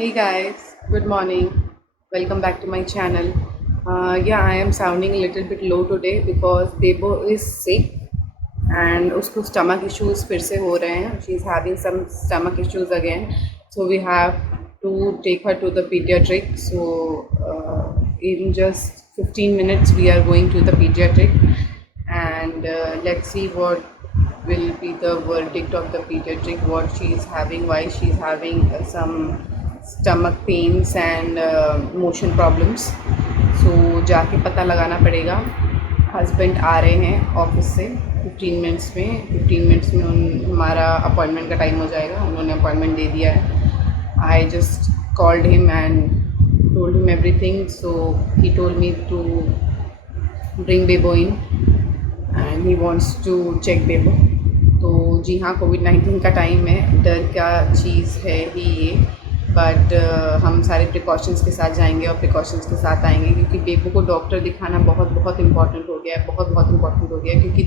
Hey guys, good morning. Welcome back to my channel. Yeah, I am sounding a little bit low today because Bebo is sick and उसको stomach issues फिर से हो रहे हैं. She is having some stomach issues again. So we have to take her to the pediatric. So in just 15 minutes we are going to the pediatric and let's see what will be the verdict of the pediatric, what she is having, why she is having some stomach pains and motion problems. So जाके पता लगाना पड़ेगा. Husband आ रहे हैं office से 15 minutes में हमारा appointment का टाइम हो जाएगा. उन्होंने अपॉइंटमेंट दे दिया है. I just called him and told him everything, so he told me to bring Bebo in and he wants to check Bebo. तो जी हाँ, कोविड-19 का टाइम है, डर क्या चीज़ है ही ये, बट हम सारे प्रिकॉशंस के साथ जाएंगे और प्रिकॉशंस के साथ आएंगे क्योंकि बेबो को डॉक्टर दिखाना बहुत बहुत इम्पॉर्टेंट हो गया है, बहुत इम्पॉर्टेंट हो गया है क्योंकि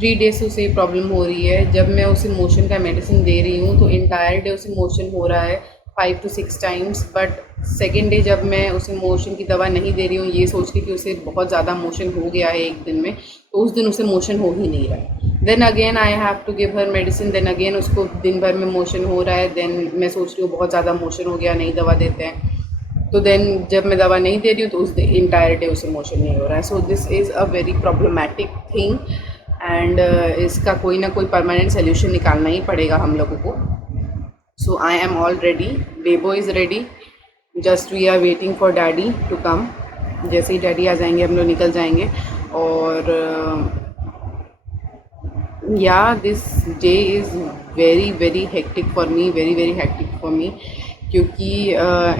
3 डेज से उसे प्रॉब्लम हो रही है. जब मैं उसे मोशन का मेडिसिन दे रही हूँ तो इंटायर डे उसे मोशन हो रहा है 5 to 6 times, but second day जब मैं उसे मोशन की दवा नहीं दे रही हूँ ये सोच के कि उसे बहुत ज़्यादा मोशन हो गया है एक दिन में, तो उस दिन उसे मोशन हो ही नहीं रहा है. Then again I have to give her medicine, then again उसको दिन भर में मोशन हो रहा है. देन मैं सोच रही हूँ बहुत ज़्यादा मोशन हो गया, नहीं दवा देते हैं, तो देन जब मैं दवा नहीं दे रही हूँ तो उस इंटायर डे उसे मोशन नहीं हो रहा है. So this is a very problematic thing and इसका कोई ना कोई परमानेंट सोल्यूशन निकालना ही पड़ेगा हम लोगों को. So I am all ready, Bebo is ready, just we are waiting for daddy to come. जैसे ही डैडी आ जाएंगे हम लोग निकल जाएंगे. और yeah, this day is very hectic for me, very hectic for me क्योंकि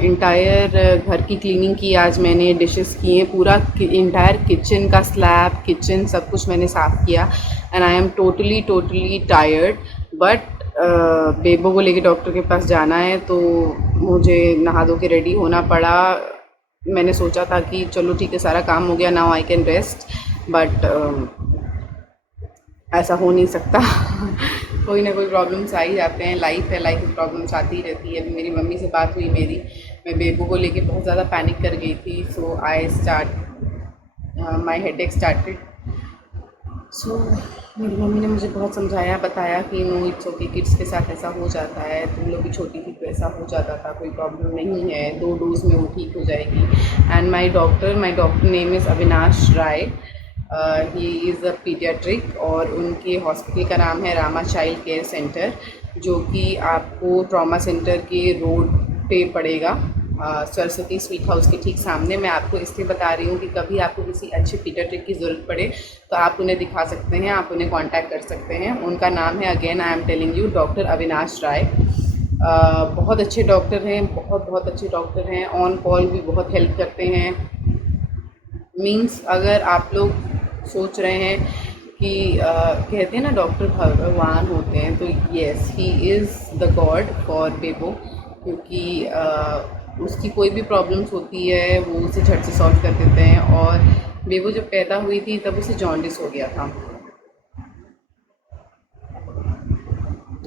इंटायर घर की क्लीनिंग की आज मैंने, डिशेस किए, पूरा इंटायर किचन का स्लैब, किचन सब कुछ मैंने साफ़ किया and I am totally tired. But Bebo को लेके डॉक्टर के पास जाना है तो मुझे नहा धो के रेडी होना पड़ा. मैंने सोचा था कि चलो ठीक है, सारा काम हो गया, now I can rest, but ऐसा हो नहीं सकता. कोई ना कोई प्रॉब्लम्स आ ही जाते हैं, लाइफ है, लाइफ में प्रॉब्लम्स आती ही रहती है. अभी मेरी मम्मी से बात हुई मेरी, मैं बेबो को लेके बहुत ज़्यादा पैनिक कर गई थी. सो आई माई हेडेक स्टार्टेड. सो मेरी मम्मी ने मुझे बहुत समझाया, बताया कि नो इट्स ओके, किड्स के साथ ऐसा हो जाता है, तुम लोग भी छोटी थी तो ऐसा हो जाता था, कोई प्रॉब्लम नहीं है, 2 डोज में वो ठीक हो जाएगी. And my doctor name is Avinash Rai. He is a paediatric और उनके हॉस्पिटल का नाम है रामा चाइल्ड केयर सेंटर, जो कि आपको ट्रॉमा सेंटर के रोड पे पड़ेगा, सरस्वती स्वीट हाउस के ठीक सामने. मैं आपको इसलिए बता रही हूँ कि कभी आपको किसी अच्छे पीडियाट्रिक की ज़रूरत पड़े तो आप उन्हें दिखा सकते हैं, आप उन्हें कांटेक्ट कर सकते हैं. उनका नाम है, again I am telling you, doctor Avinash Rai. बहुत अच्छे डॉक्टर हैं, बहुत अच्छे डॉक्टर हैं. ऑन कॉल भी बहुत हेल्प करते हैं. मीन्स अगर आप लोग सोच रहे हैं कि कहते हैं ना डॉक्टर भगवान होते हैं, तो yes, he is the God for Bebo क्योंकि उसकी कोई भी प्रॉब्लम्स होती है वो उसे झट से सॉल्व कर देते हैं. और बेबो जब पैदा हुई थी तब उसे जॉन्डिस हो गया था,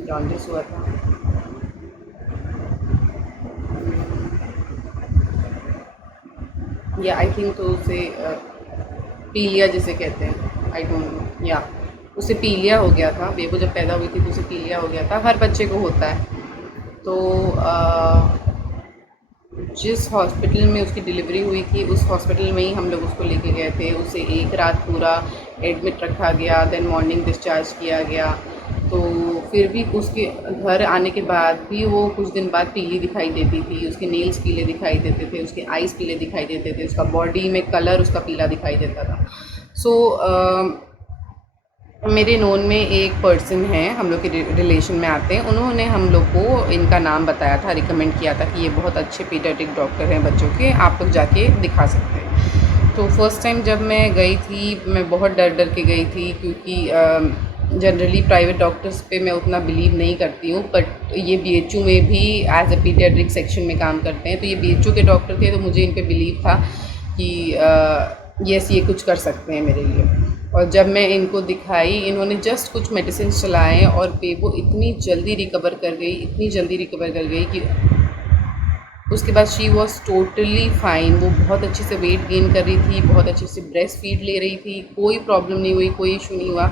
जॉन्डिस हुआ था. या आई थिंक तो उसे पीलिया जिसे कहते हैं, आई डोंट नो, या उसे पीलिया हो गया था. बेबो जब पैदा हुई थी तो उसे पीलिया हो गया था, हर बच्चे को होता है. तो जिस हॉस्पिटल में उसकी डिलीवरी हुई थी उस हॉस्पिटल में ही हम लोग उसको लेके गए थे. उसे एक रात पूरा एडमिट रखा गया, देन मॉर्निंग डिस्चार्ज किया गया. तो फिर भी उसके घर आने के बाद भी वो कुछ दिन बाद पीली दिखाई देती थी, उसके नेल्स पीले दिखाई देते थे, उसके आइज़ पीले दिखाई देते थे, उसका बॉडी में कलर उसका पीला दिखाई देता था. सो मेरे नोन में एक पर्सन है, हम लोग के रिलेशन में आते हैं, उन्होंने हम लोग को इनका नाम बताया था, रिकमेंड किया था कि ये बहुत अच्छे पीडियाट्रिक डॉक्टर हैं बच्चों के, आप लोग जाके दिखा सकते हैं. तो फर्स्ट टाइम जब मैं गई थी मैं बहुत डर के गई थी क्योंकि जनरली प्राइवेट डॉक्टर्स पे मैं उतना बिलीव नहीं करती हूँ, बट ये BHU में भी एज अ पीडियाट्रिक सेक्शन में काम करते हैं, तो ये BHU के डॉक्टर थे, तो मुझे इन पर बिलीव था कि यस ये कुछ कर सकते हैं मेरे लिए. और जब मैं इनको दिखाई, इन्होंने जस्ट कुछ मेडिसिन चलाए और बेबो इतनी जल्दी रिकवर कर गई कि उसके बाद शी वॉज़ टोटली फाइन। वो बहुत अच्छे से वेट गेन कर रही थी, बहुत अच्छे से ब्रेस्ट फीड ले रही थी, कोई प्रॉब्लम नहीं हुई, कोई इशू नहीं हुआ।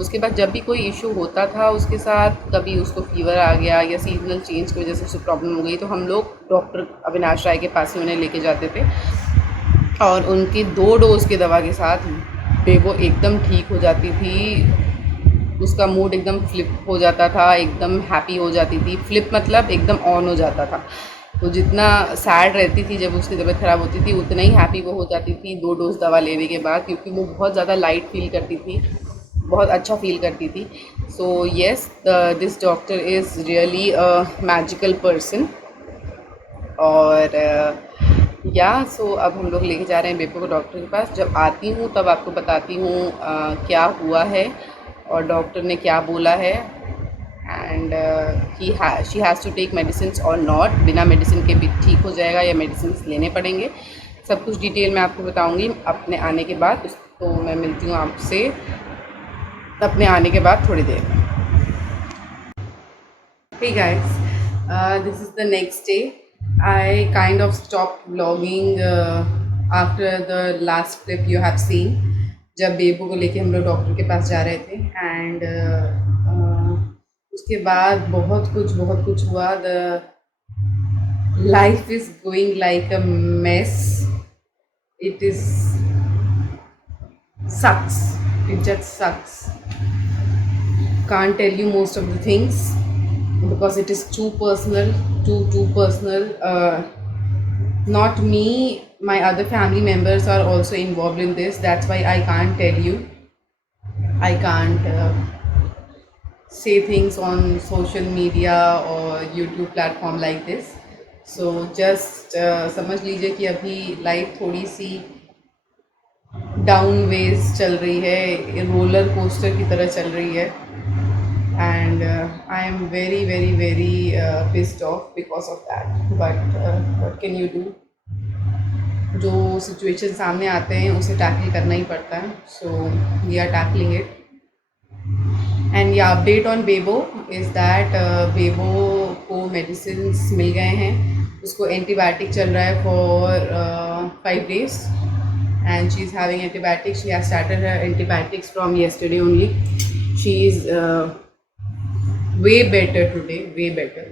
उसके बाद जब भी कोई इशू होता था उसके साथ, कभी उसको फीवर आ गया या सीजनल चेंज की वजह से उसे प्रॉब्लम हो गई, तो हम लोग डॉक्टर अविनाश राय के पास ही उन्हें लेके जाते थे और उनकी 2 डोज़ की दवा के साथ बेबो एकदम ठीक हो जाती थी। उसका मूड एकदम फ्लिप हो जाता था, एकदम हैप्पी हो जाती थी। फ्लिप मतलब एकदम ऑन हो जाता था। तो जितना सैड रहती थी जब उसकी तबीयत ख़राब होती थी, उतना ही हैप्पी वो हो जाती थी 2 डोज़ दवा लेने के बाद, क्योंकि वो बहुत ज़्यादा लाइट फ़ील करती थी, बहुत अच्छा फ़ील करती थी। So yes, this doctor is really a magical person. और या सो अब हम लोग लेके जा रहे हैं बेबो को डॉक्टर के पास। जब आती हूँ तब आपको बताती हूँ क्या हुआ है और डॉक्टर ने क्या बोला है, and she has to take medicine और नॉट, बिना मेडिसिन के भी ठीक हो जाएगा या मेडिसिन लेने पड़ेंगे। सब कुछ डिटेल मैं आपको बताऊँगी अपने आने के बाद। तो मैं मिलती हूँ आपसे अपने आने के बाद थोड़ी देर में। Hey guys, this is the next day. I kind of stopped vlogging after the last clip you have seen. जब बेबू को लेके हम लोग डॉक्टर के पास जा रहे थे, एंड उसके बाद बहुत कुछ हुआ। The life is going like a mess. It is sucks. It just sucks. Can't tell you most of the things because it is too personal, too personal. Not me, my other family members are also involved in this. That's why I can't tell you. I can't say things on social media or YouTube platform like this. So just समझ लीजिए कि अभी life थोड़ी सी down veg चल रही है, roller coaster की तरह चल रही है। And I am very pissed off because of that, but what can you do? जो सिचुएशन सामने आते हैं उसे टैकल करना ही पड़ता है। So we are tackling it. And या update on Bebo is that Bebo को मेडिसिन मिल गए हैं। उसको एंटीबायोटिक चल रहा है for 5 days and she is having antibiotics. She has started her antibiotics from yesterday only. She is way better today, way better.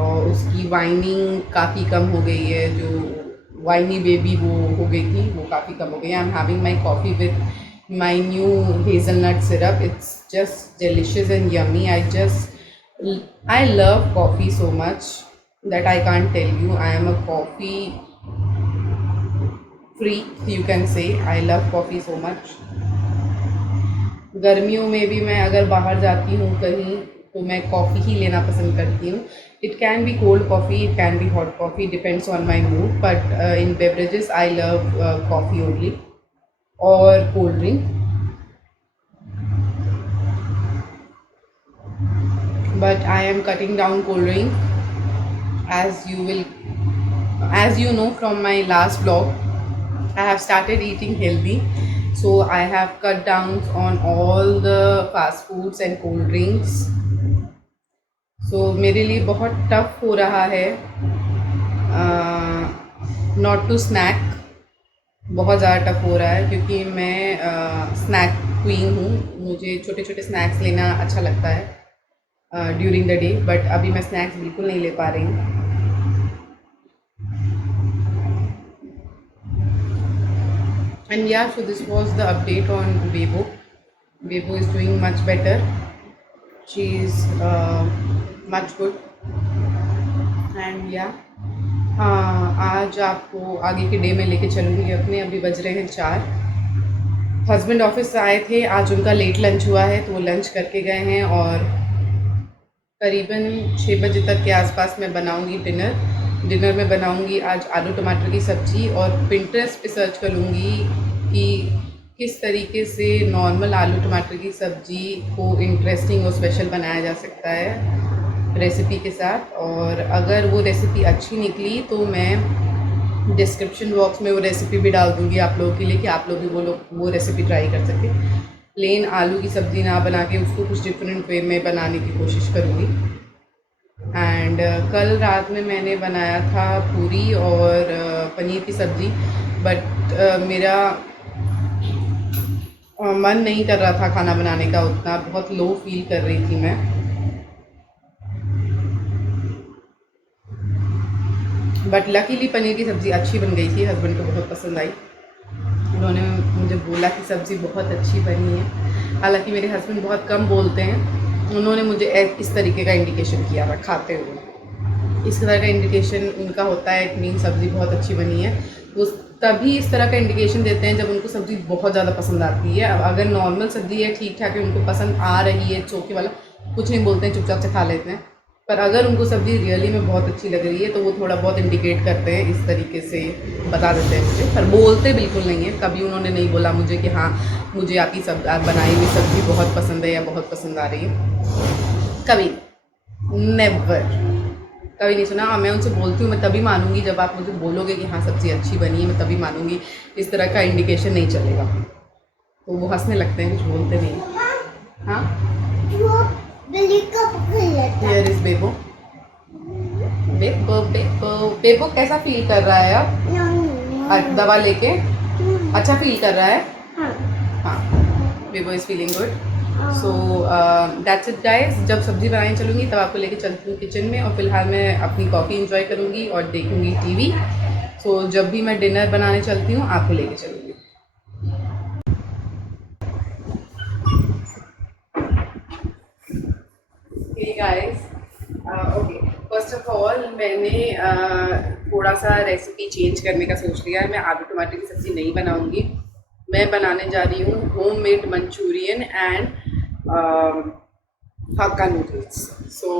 और उसकी वाइनिंग काफ़ी कम हो गई है, जो वाइनी बेबी वो हो गई थी वो काफ़ी कम हो गई है। I am having my coffee with my new hazelnut syrup. It's just delicious and yummy. I love coffee so much that I can't tell you. I am a coffee freak, you can say. I love coffee so much. गर्मियों में भी मैं अगर बाहर जाती हूँ कहीं तो मैं कॉफ़ी ही लेना पसंद करती हूँ। It can be cold coffee, it can be hot coffee, depends on my mood, but in beverages I love coffee only और cold drink. But I am cutting down cold drink as you know from my last vlog. I have started eating healthy, so I have cut down on all the fast foods and cold drinks. So मेरे लिए बहुत tough हो रहा है not to snack. बहुत ज़्यादा tough हो रहा है क्योंक't मैं स्नैक क्वीन हूँ। मुझे छोटे छोटे स्नैक्स लेना अच्छा लगता है ड्यूरिंग द डे, बट अभी मैं स्नैक्स बिल्कुल नहीं ले पा रही हूँ। And yeah, so this was the update on Bebo. Bebo is doing much better. She is much good. And yeah, आज आपको आगे के डे में लेके चलूँगी अपने। अभी बज रहे हैं 4। हस्बैंड ऑफिस से आए थे, आज उनका लेट लंच हुआ है तो वो लंच करके गए हैं और करीबन 6 बजे तक के आसपास मैं बनाऊँगी डिनर में बनाऊँगी आज आलू टमाटर की सब्ज़ी। और पिंटरेस्ट पे सर्च करूँगी कि किस तरीके से नॉर्मल आलू टमाटर की सब्ज़ी को इंटरेस्टिंग और स्पेशल बनाया जा सकता है रेसिपी के साथ। और अगर वो रेसिपी अच्छी निकली तो मैं डिस्क्रिप्शन बॉक्स में वो रेसिपी भी डाल दूँगी आप लोगों के लिए कि आप लोग भी वो रेसिपी ट्राई कर सकें। प्लेन आलू की सब्ज़ी ना बना के उसको कुछ डिफरेंट वे में बनाने की कोशिश करूँगी। एंड कल रात में मैंने बनाया था पूरी और पनीर की सब्ज़ी, बट मेरा मन नहीं कर रहा था खाना बनाने का, उतना बहुत लो फील कर रही थी मैं। बट लकीली पनीर की सब्ज़ी अच्छी बन गई थी, हस्बैंड को बहुत पसंद आई। उन्होंने मुझे बोला कि सब्ज़ी बहुत अच्छी बनी है। हालांकि मेरे हस्बैंड बहुत कम बोलते हैं, उन्होंने मुझे इस तरीके का इंडिकेशन किया था खाते हुए। इस तरह का इंडिकेशन उनका होता है कि मीन सब्ज़ी बहुत अच्छी बनी है। वो तभी इस तरह का इंडिकेशन देते हैं जब उनको सब्ज़ी बहुत ज़्यादा पसंद आती है। अब अगर नॉर्मल सब्ज़ी है, ठीक ठाक है, उनको पसंद आ रही है, चोखे वाला, कुछ नहीं बोलते हैं, चुपचाप से खा लेते हैं। पर अगर उनको सब्ज़ी रियली में बहुत अच्छी लग रही है तो वो थोड़ा बहुत इंडिकेट करते हैं, इस तरीके से बता देते हैं मुझे, पर बोलते बिल्कुल नहीं है। कभी उन्होंने नहीं बोला मुझे कि हाँ मुझे आपकी बनाई हुई सब्ज़ी बहुत पसंद है या बहुत पसंद आ रही है, कभी नेवर, कभी नहीं सुना। हाँ, मैं उनसे बोलती हूँ, मैं तभी मानूंगी जब आप मुझे बोलोगे कि हाँ सब्ज़ी अच्छी बनी है, मैं तभी मानूंगी। इस तरह का इंडिकेशन नहीं चलेगा। तो वो हंसने लगते हैं, कुछ बोलते नहीं। हाँ, हियर इज बेबो। बेबो बेबो बेबो कैसा फील कर रहा है अब दवा लेके? अच्छा फील कर रहा है? हाँ, Bebo is feeling good. So that's it guys. जब सब्ज़ी बनाने चलूँगी तब आपको लेके चलती हूँ किचन में, और फिलहाल मैं अपनी कॉफ़ी इंजॉय करूँगी और देखूँगी टीवी। सो जब भी मैं डिनर बनाने चलती हूँ आपको लेके चलूँगी। Hey guys, okay, first of all मैंने थोड़ा सा रेसिपी चेंज करने का सोच लिया है। मैं आलू टमाटर की सब्ज़ी नहीं बनाऊँगी, मैं बनाने जा रही हूँ homemade Manchurian and hakka noodles. So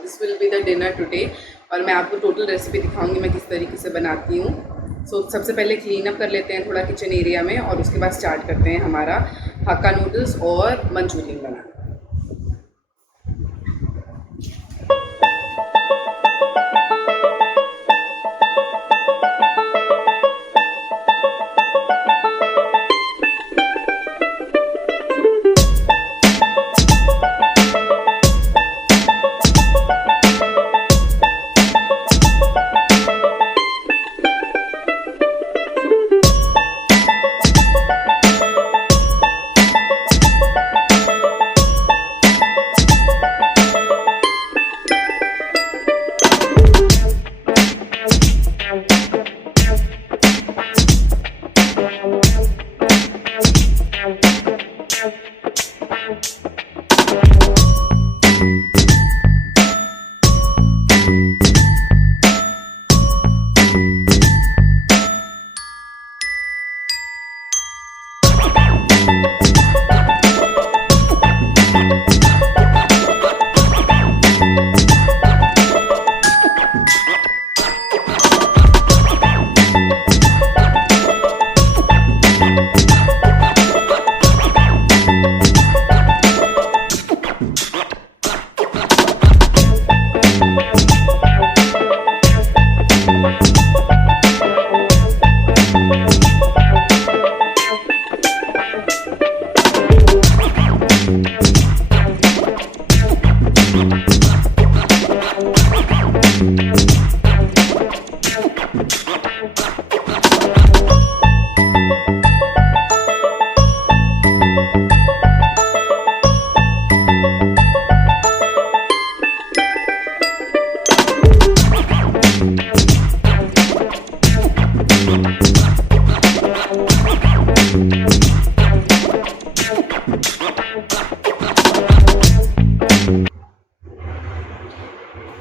this will be the dinner today, और मैं आपको टोटल रेसिपी दिखाऊंगी मैं किस तरीके से बनाती हूँ। सो सबसे पहले क्लीन अप कर लेते हैं थोड़ा किचन एरिया में, और उसके बाद स्टार्ट करते हैं हमारा हक्का नूडल्स और मंचूरियन बनाना।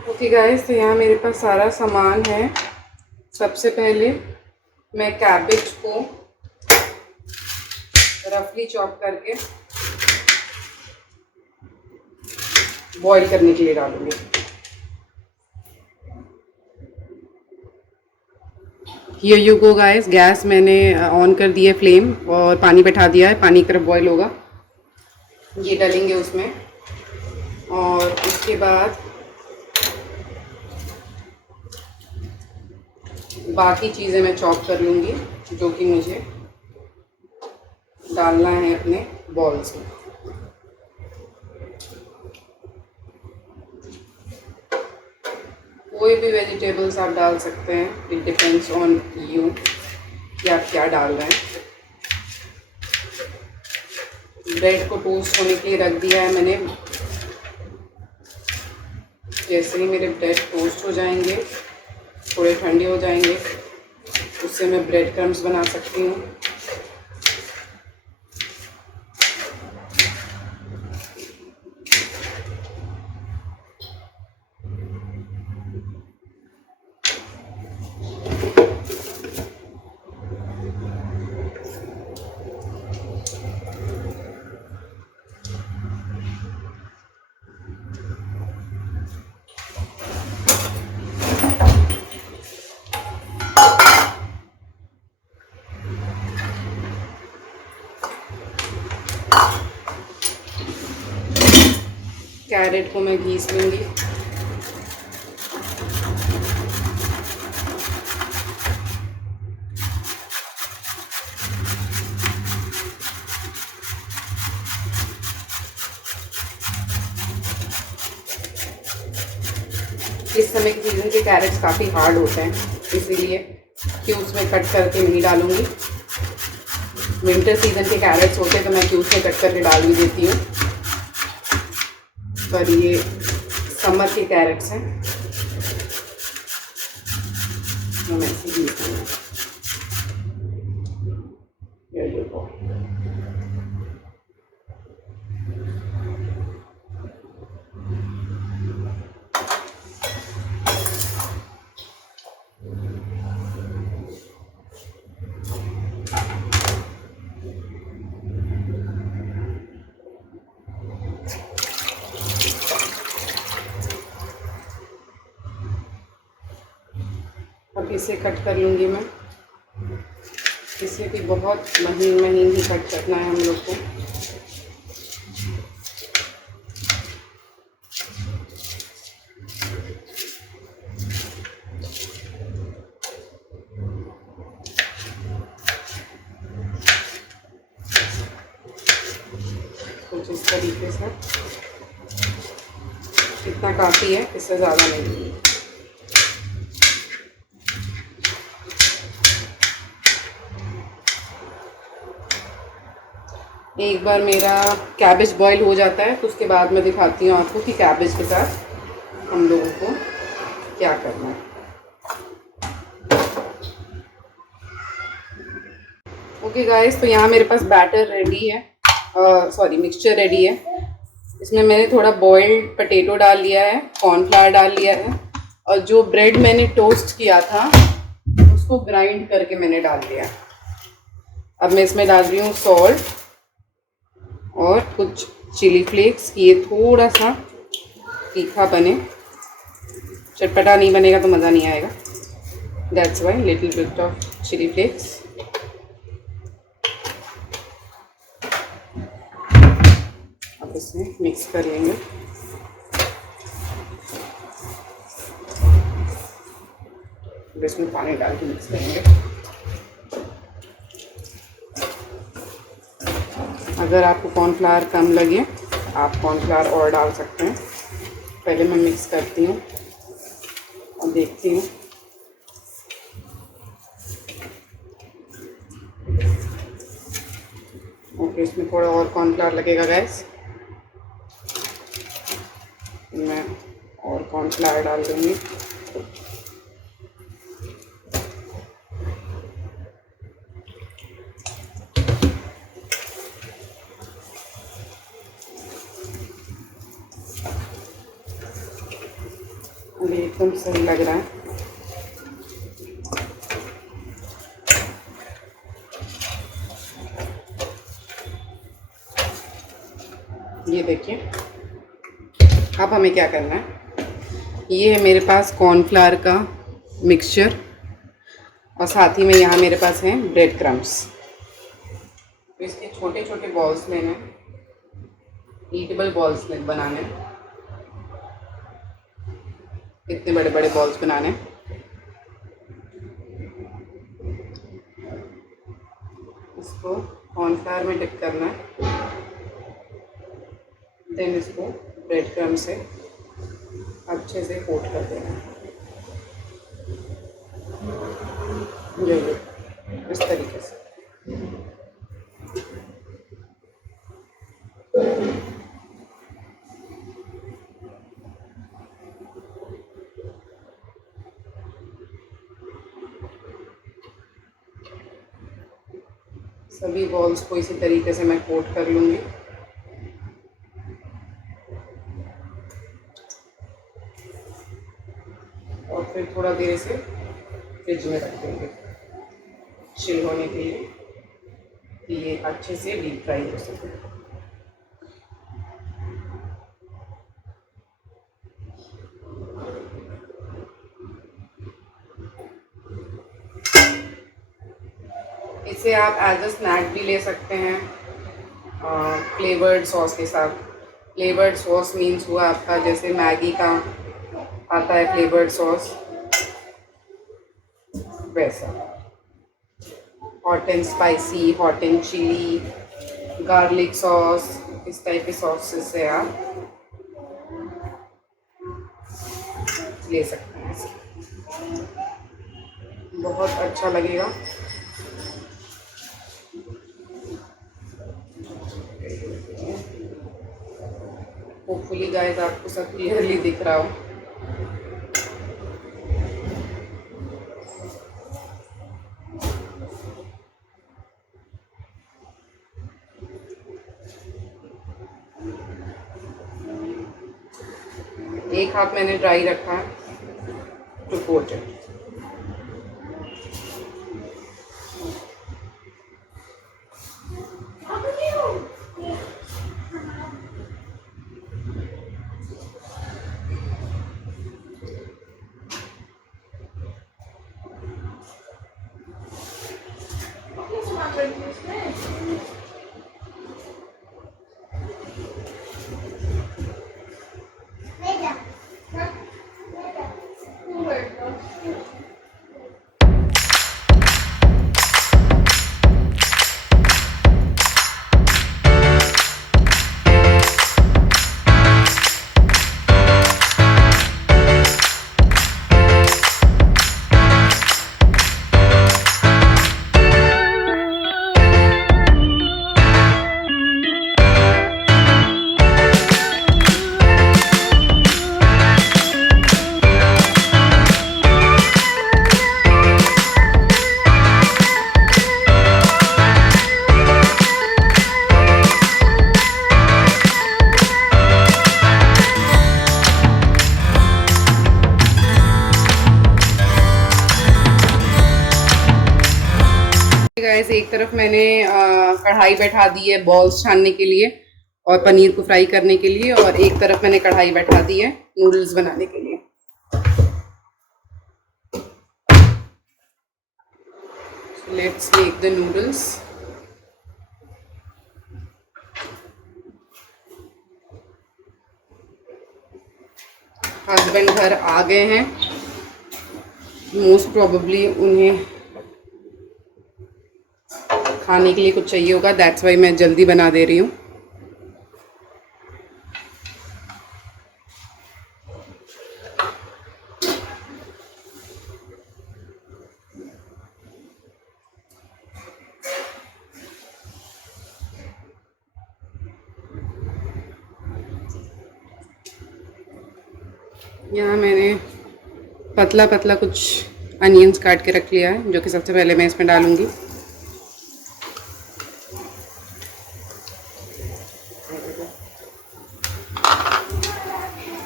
ओके गाइस, तो यहाँ मेरे पास सारा सामान है। सबसे पहले मैं कैबेज को रफली चॉप करके बॉईल करने के लिए डालूंगी। Here you go guys, gas मैंने ऑन कर दिया फ्लेम और पानी बैठा दिया है, पानी की तरफ बॉईल होगा, ये डालेंगे उसमें। और उसके बाद बाकी चीज़ें मैं चॉप कर लूँगी जो कि मुझे डालना है अपने बॉल्स में। कोई भी वेजिटेबल्स आप डाल सकते हैं, इट डिपेंड्स ऑन यू कि आप क्या डाल रहे हैं। ब्रेड को टोस्ट होने के लिए रख दिया है मैंने। जैसे ही मेरे ब्रेड टोस्ट हो जाएंगे, थोड़े ठंडे हो जाएंगे, उससे मैं ब्रेड क्रम्स बना सकती हूँ। कैरेट को मैं घीस लूँगी। इस समय के सीज़न के कैरेट्स काफ़ी हार्ड होते हैं, इसीलिए क्यूब्स में कट करके नहीं डालूँगी। विंटर सीज़न के कैरेट्स होते हैं तो मैं क्यूब्स में कट करके डाल भी देती हूँ, पर ये समर के कैरेट्स हैं तो मैं ऐसे ही ये देखो। अब इसे कट कर लूँगी मैं। इसे भी बहुत महीन महीन ही कट करना है हम लोग को। कुछ इस तरीके से, इतना काफ़ी है, इससे ज़्यादा नहीं। एक बार मेरा कैबेज बॉईल हो जाता है तो उसके बाद मैं दिखाती हूँ आपको कि कैबेज के साथ हम लोगों को क्या करना है। ओके गाइस, तो यहाँ मेरे पास बैटर रेडी है, सॉरी मिक्सचर रेडी है। इसमें मैंने थोड़ा बॉइल्ड पोटैटो डाल लिया है, कॉर्नफ्लावर डाल लिया है, और जो ब्रेड मैंने टोस्ट किया था उसको ग्राइंड करके मैंने डाल लिया। अब मैं इसमें डाल रही हूँ सॉल्ट और कुछ चिली फ्लेक्स, कि ये थोड़ा सा तीखा बने। चटपटा नहीं बनेगा तो मज़ा नहीं आएगा, that's why little bit of chilli flakes. अब इसमें मिक्स कर लेंगे। इसमें पानी डाल के मिक्स करेंगे। अगर आपको कॉर्नफ्लावर कम लगे आप कॉर्नफ्लावर और डाल सकते हैं। पहले मैं मिक्स करती हूँ और देखती हूँ। ओके, इसमें थोड़ा और कॉर्नफ्लावर लगेगा गैस, मैं और कॉर्नफ्लावर डाल दूँगी। अभी एकदम सही लग रहा है। ये देखिए, अब हमें क्या करना है, ये है मेरे पास कॉर्नफ्लावर का मिक्सचर और साथ ही में यहाँ मेरे पास हैं ब्रेड क्रम्स। तो इसके छोटे छोटे बॉल्स लेने, ईटेबल बॉल्स बनाने, इतने बड़े बड़े बॉल्स बनाने। इसको कॉर्नफ्लावर में डिप करना है, देन इसको ब्रेड क्रम्ब से अच्छे से कोट कर देना है। ये इस तरीके से। सभी बॉल्स को इसी तरीके से मैं कोट कर लूँगी। और फिर थोड़ा देर से फ्रिज में रख देंगे चिल होने के लिए कि ये अच्छे से डीप फ्राई हो सके। इसे आप एज अ स्नैक भी ले सकते हैं फ्लेवर्ड सॉस के साथ। फ्लेवर्ड सॉस मीन्स हुआ आपका जैसे मैगी का आता है फ्लेवर्ड सॉस, वैसा hot and spicy, hot and chilli, garlic sauce, इस टाइप के सॉसेस से आप ले सकते हैं इसे। बहुत अच्छा लगेगा। होपफुली गाइस आपको सब क्लियरली दिख रहा हो। एक हाथ मैंने ड्राई रखा है टू कोट इट। गाइस एक तरफ मैंने कढ़ाई बैठा दी है बॉल्स छानने के लिए और पनीर को फ्राई करने के लिए, और एक तरफ मैंने कढ़ाई बैठा दी है नूडल्स बनाने के लिए। Let's make the noodles. Husband घर आ गए हैं, मोस्ट प्रोबेबली उन्हें खाने के लिए कुछ चाहिए होगा, दैट्स वाई मैं जल्दी बना दे रही हूँ। यहाँ मैंने पतला पतला कुछ अनियंस काट के रख लिया है, जो कि सबसे पहले मैं इसमें डालूंगी।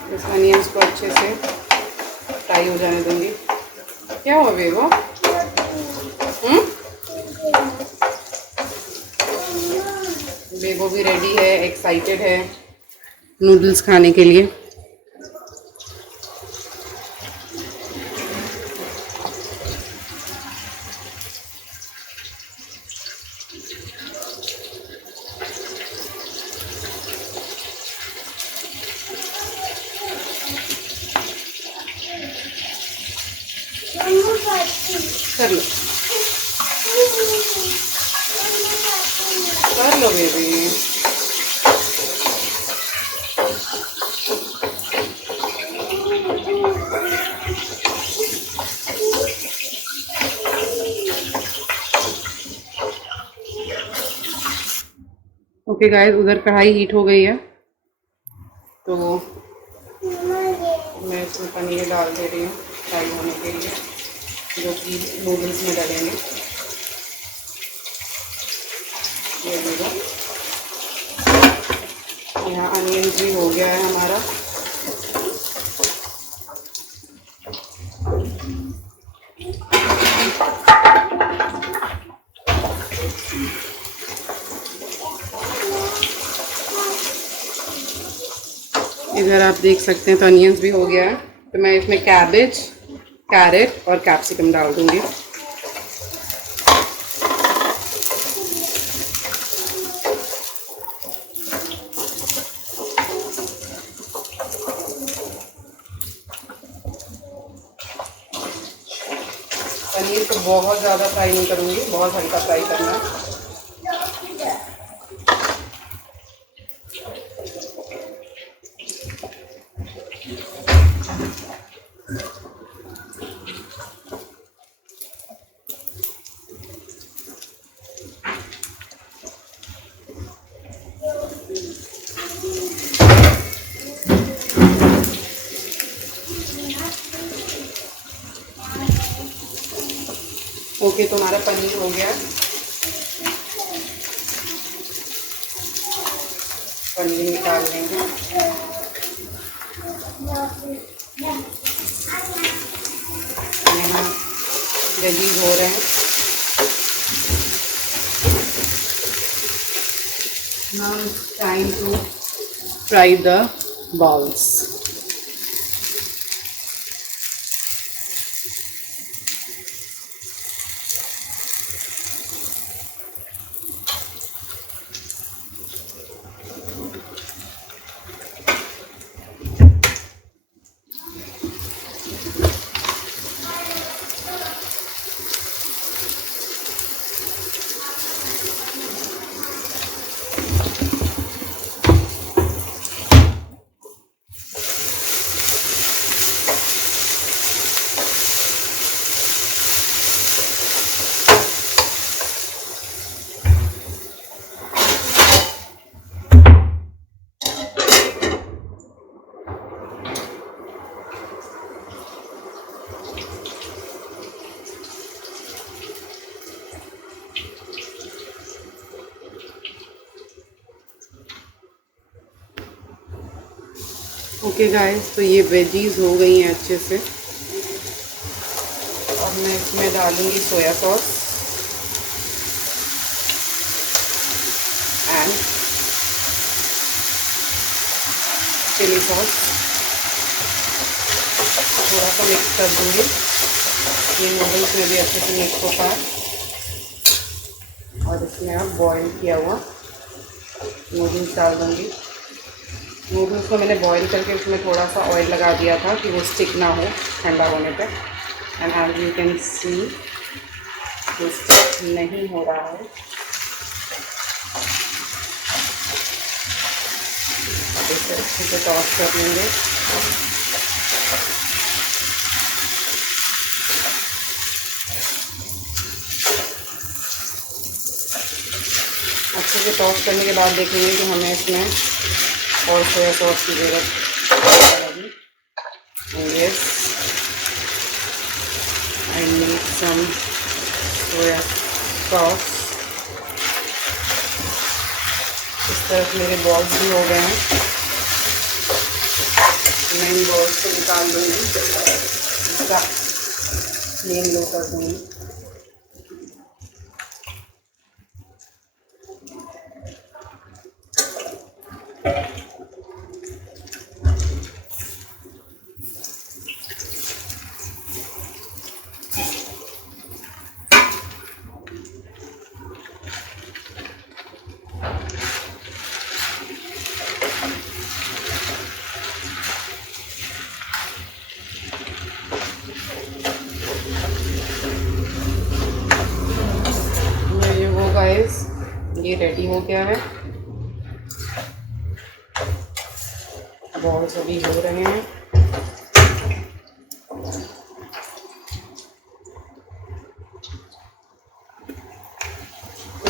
इस अनियंस को अच्छे से फ्राई हो जाने दूंगी। क्या हुआ बेबो? बेबो भी रेडी है, एक्साइटेड है नूडल्स खाने के लिए। कर लो कर लो बेबी। ओके गाइस, उधर कढ़ाई हीट हो गई है तो मैं इसमें पनीर डाल दे रही हूँ फ्राई होने के लिए, जो कि नूडल्स में डालेंगे। ये देखो, यहाँ अनियन भी हो गया है हमारा। इधर आप देख सकते हैं तो अनियंस भी हो गया है, तो मैं इसमें कैबेज, कैरेट और कैप्सिकम डाल दूँगी। पनीर को बहुत ज़्यादा फ्राई नहीं करूँगी, बहुत हल्का फ्राई करना है। ओके, तो हमारा पनीर हो गया। पनीर निकाल लेंगे। यहाँ वेजीज हो रहे हैं। Now it's time to fry the balls. Okay guys, तो ये वेजीज हो गई हैं अच्छे से। अब मैं इसमें डालूंगी soya sauce and chilli sauce. थोड़ा सा मिक्स कर दूंगी, ये नूडल्स में भी अच्छे से मिक्स होता है। और इसमें अब बॉईल किया हुआ नूडल्स डाल दूंगी। नूडल्स को मैंने बॉईल करके उसमें थोड़ा सा ऑयल लगा दिया था कि वो स्टिक ना हो ठंडा होने पे। And as you can see वो स्टिक नहीं हो रहा है। इसे अच्छे से टॉस कर लेंगे। अच्छे से टॉस करने के बाद देखेंगे कि हमें इसमें और सोया सॉस की ज़रूरत लगी। Yes, I need some soya sauce. इस तरफ मेरे बॉल्स भी हो गए हैं, मैं इन बॉल्स को निकाल दूँगी, इसका फ्लेम लो कर दूँगी। गाइस, ये रेडी हो गया है। बॉल्स अभी हो रहे हैं।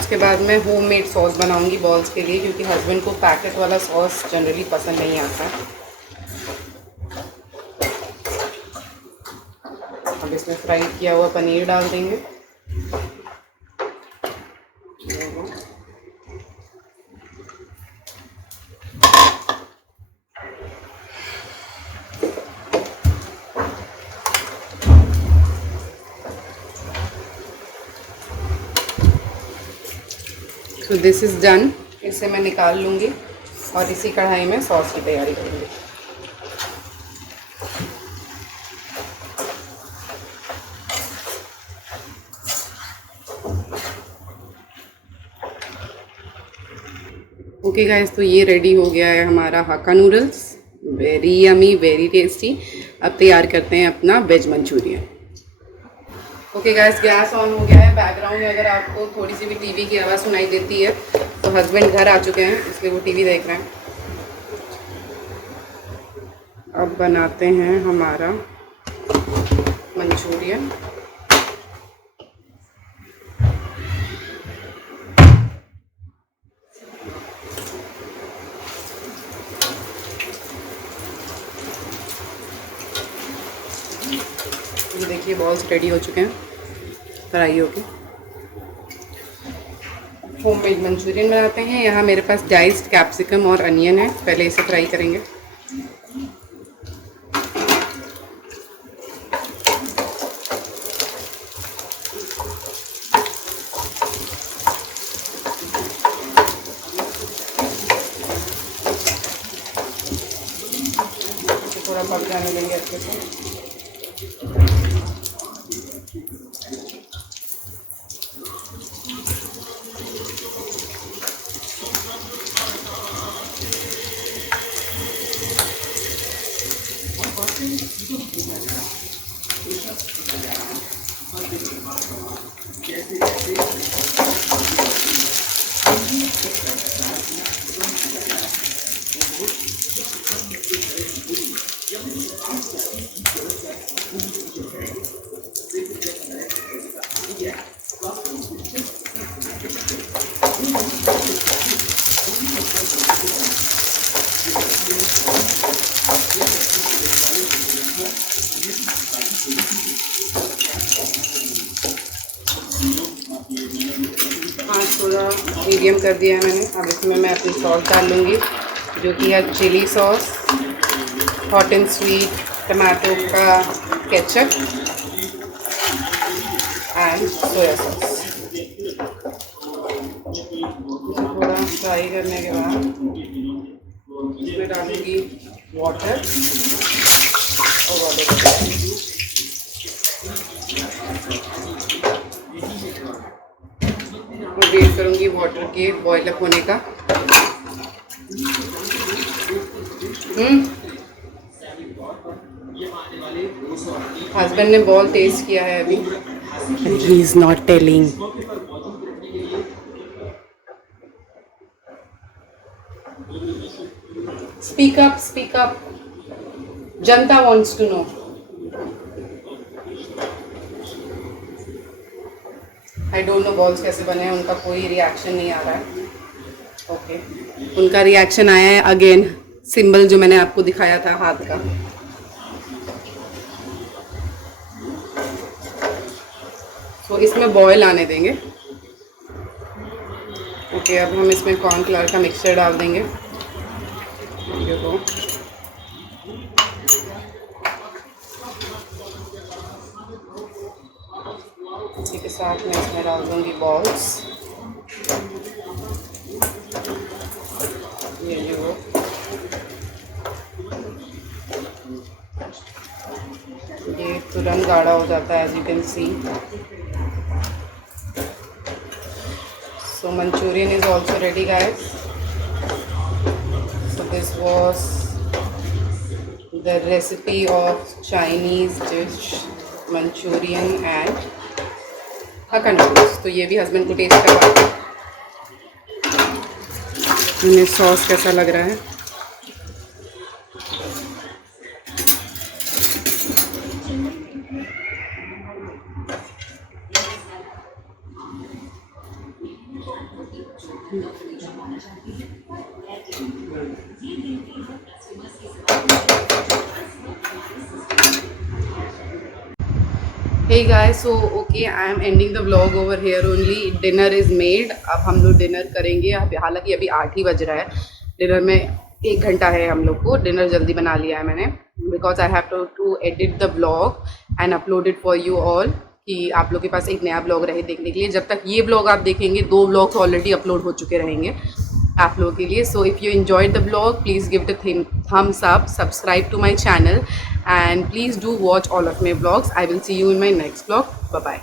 उसके बाद मैं होममेड सॉस बनाऊंगी बॉल्स के लिए, क्योंकि हस्बैंड को पैकेट वाला सॉस जनरली पसंद नहीं आता। अब इसमें फ्राई किया हुआ पनीर डाल देंगे। तो दिस इज़ डन। इसे मैं निकाल लूँगी और इसी कढ़ाई में सॉस की तैयारी करूँगी। ओके गाइस, तो ये रेडी हो गया है हमारा hakka noodles. Very yummy, very tasty. अब तैयार करते हैं अपना veg manchurian. Okay guys, gas on हो गया है। बैकग्राउंड में अगर आपको थोड़ी सी भी टीवी की आवाज़ सुनाई देती है तो हस्बैंड घर आ चुके हैं, इसलिए वो टीवी देख रहे हैं। अब बनाते हैं हमारा मंचूरियन। ये देखिए बॉल्स रेडी हो चुके हैं फ्राई होके। होममेड मंचूरियन बनाते हैं। यहाँ मेरे पास डाइस्ड कैप्सिकम और अनियन है, पहले इसे फ्राई करेंगे। थोड़ा पक जाने देंगे अच्छे से। थोड़ा मीडियम कर दिया है मैंने। अब इसमें मैं अपनी सॉस डाल लूँगी, जो कि है chilli sauce, hot and sweet tomato का केचप एंड सोया सॉस। थोड़ा फ्राई करने के बाद इसमें डालूँगी वाटर और वाटर वेट करूँगी वाटर के बॉयल अप होने का। हस्बैंड ने बॉल टेस्ट किया है अभी, he is not telling. Speak up, speak up, जनता wants to know. I don't know balls कैसे बने हैं, उनका कोई रिएक्शन नहीं आ रहा है। ओके, उनका रिएक्शन आया है अगेन, सिंबल जो मैंने आपको दिखाया था हाथ का। तो इसमें बॉयल आने देंगे। ओके, अब हम इसमें कॉर्नफ्लावर का मिक्सचर डाल देंगे। देखो इसी के साथ मैं इसमें डाल दूँगी बॉल्स। ये जो ये तुरंत गाढ़ा हो जाता है, as you can see. So Manchurian is also ready guys. So this was the recipe of Chinese dish Manchurian and hakka noodles. तो ये भी हस्बैंड को टेस्ट करवा, इन्हें सॉस कैसा लग रहा है। Hey guys, so okay, I am ending the vlog over here only. Dinner is made. अब हम लोग डिनर करेंगे. हालांकि अभी 8 ही बज रहा है. डिनर में 1 घंटा है हम लोग को. डिनर जल्दी बना लिया है मैंने because I have to edit the blog and upload it for you all, कि आप लोग के पास एक नया ब्लॉग रहे देखने के लिए. जब तक ये ब्लॉग आप देखेंगे 2 ब्लॉग्स ऑलरेडी अपलोड हो चुके रहेंगे आप लोगों के लिए. So if you enjoyed the vlog, please give it a thumbs up, subscribe to my channel, and please do watch all of my vlogs. I will see you in my next vlog. Bye bye.